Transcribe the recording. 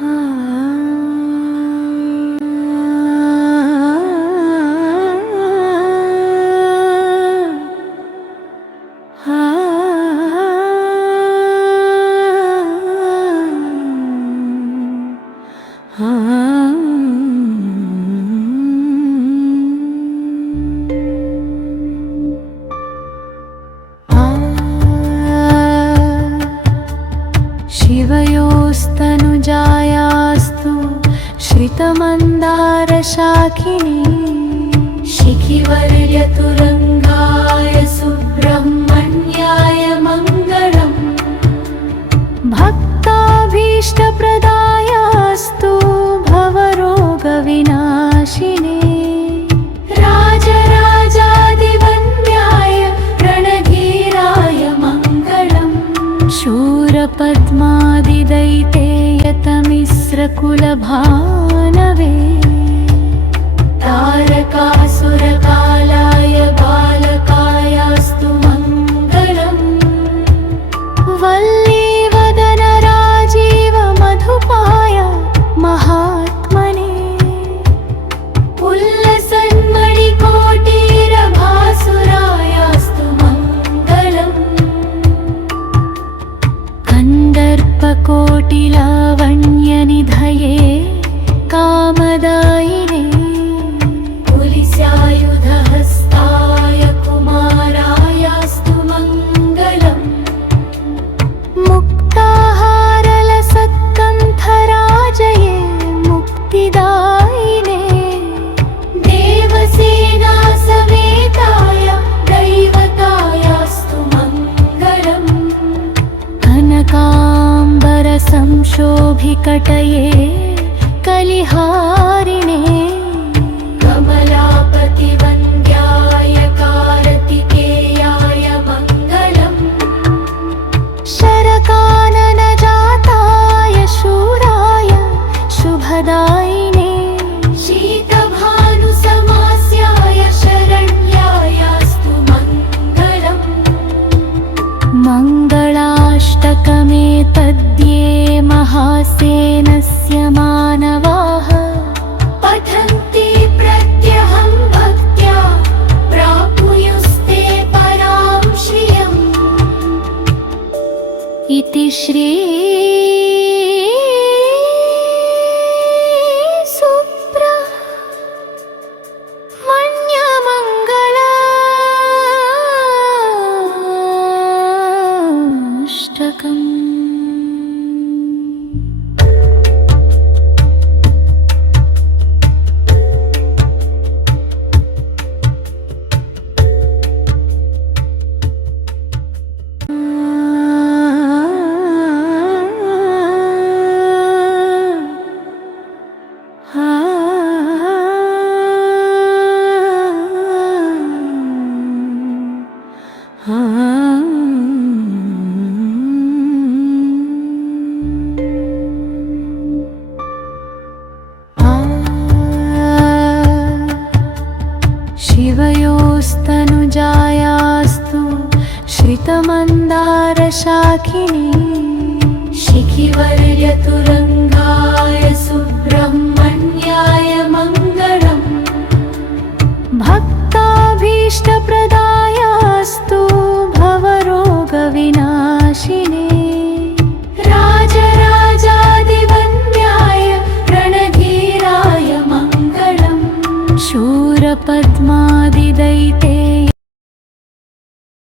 啊。स्तनुजायास्तु श्रितमन्दारशाखिनी। शिखिवर्यतुरङ्गाय सुब्रह्मण्याय Mangalam. भक्ताभीष्टप्रदायास्तु भवरोगविनाशिनी। తారకుల భానవే. తారకాసురకా संशोभिकटये कलिहारिणे Shri शिवयोस्तनुजायास्तु श्रितमन्दारशाखी